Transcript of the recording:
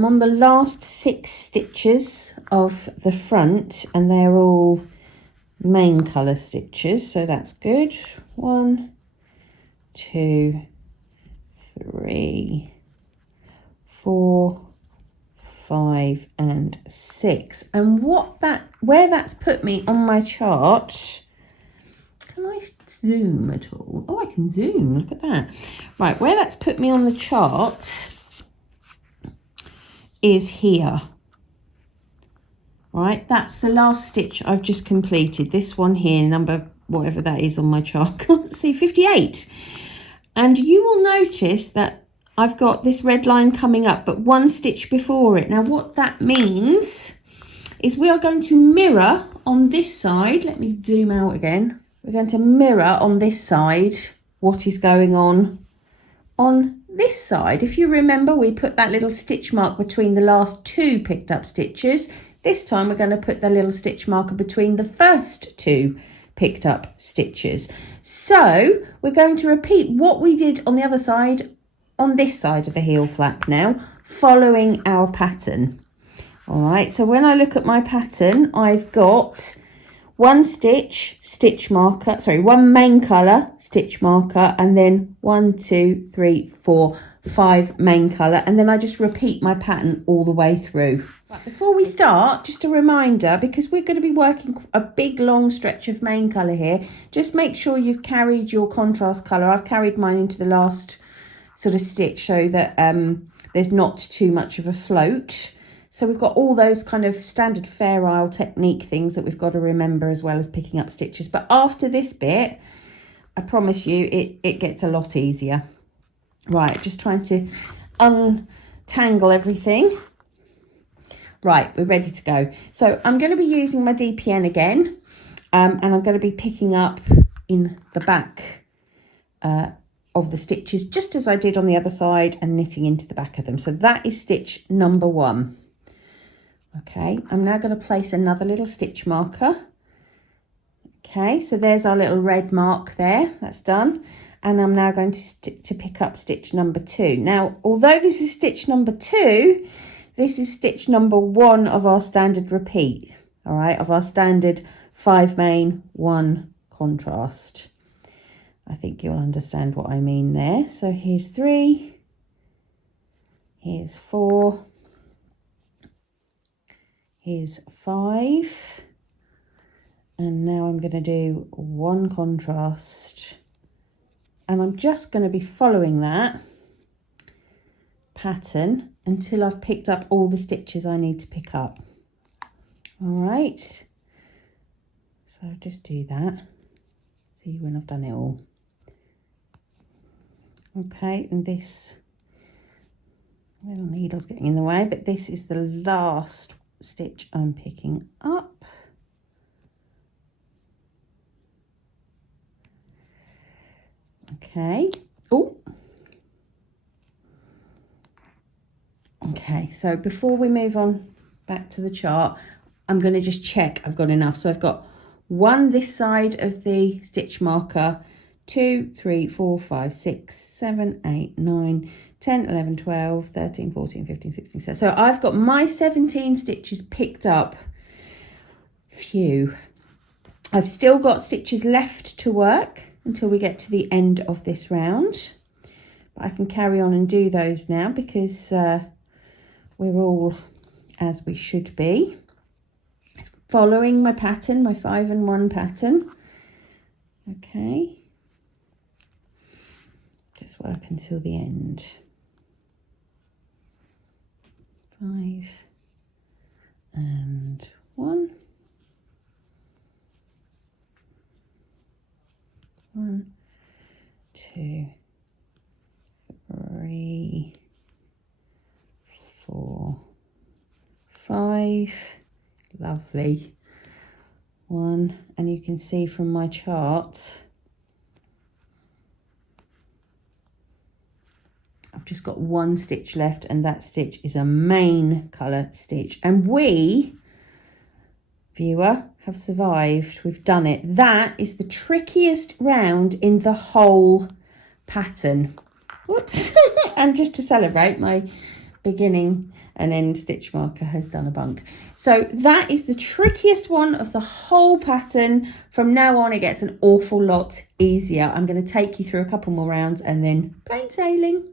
I'm on the last 6 stitches of the front, and they're all main colour stitches, so that's good. 1, 2, 3, 4, 5 and 6. And where that's put me on my chart, can I zoom at all? Oh, I can zoom, look at that. Right, where that's put me on the chart is here. Right, that's the last stitch I've just completed. This one here, number whatever that is on my chart, can't see, 58. And you will notice that I've got this red line coming up, but 1 stitch before it. Now what that means is we are going to mirror on this side. Let me zoom out again. We're going to mirror on this side what is going on this side. If you remember, we put that little stitch mark between the last 2 picked up stitches. This time we're going to put the little stitch marker between the first 2 picked up stitches. So we're going to repeat what we did on the other side, on this side of the heel one I've got 1 main colour stitch marker, and then 1, 2, 3, 4, 5 main colour, and then I just repeat my pattern all the way through. Right, before we start, just a reminder, because we're going to be working a big long stretch of main colour here, just make sure you've carried your contrast colour. I've carried mine into the last sort of stitch so that there's not too much of a float. So we've got all those kind of standard Fair Isle technique things that we've got to remember, as well as picking up stitches. But after this bit, I promise you it gets a lot easier. Right, just trying to untangle everything. Right, we're ready to go. So I'm going to be using my DPN again, and I'm going to be picking up in the back of the stitches, just as I did on the other side, and knitting into the back of them. So that is stitch number 1. Okay, I'm now going to place another little stitch marker. Okay, so there's our little red mark there, that's done. And I'm now going to pick up stitch number 2. Now, although this is stitch number 2, this is stitch number 1 of our standard repeat, all right, of our standard 5 main, 1 contrast. I think you'll understand what I mean there. So here's 3, here's 4, here's 5, and now I'm going to do 1 contrast, and I'm just going to be following that pattern until I've picked up all the stitches I need to pick up. All right, so just do that, see when I've done it all. Okay, and this little needle's getting in the way, but this is the last stitch I'm picking up. Okay, oh, okay, so before we move on back to the chart, I'm going to just check I've got enough. So I've got 1 this side of the stitch marker, 2, 3, 4, 5, 6, 7, 8, 9, 10, 11, 12, 13, 14, 15, 16, 17. So I've got my 17 stitches picked up. Phew. I've still got stitches left to work until we get to the end of this round. But I can carry on and do those now, because we're all as we should be. Following my pattern, my 5 and 1 pattern. Okay. Just work until the end. 5 and 1. 1, 2, 3, 4, 5. Lovely. 1, and you can see from my chart I've just got 1 stitch left, and that stitch is a main colour stitch, and we, viewer, have survived. We've done it. That is the trickiest round in the whole pattern. Whoops. And just to celebrate, my beginning and end stitch marker has done a bunk. So that is the trickiest one of the whole pattern. From now on, it gets an awful lot easier. I'm going to take you through a couple more rounds and then plain sailing.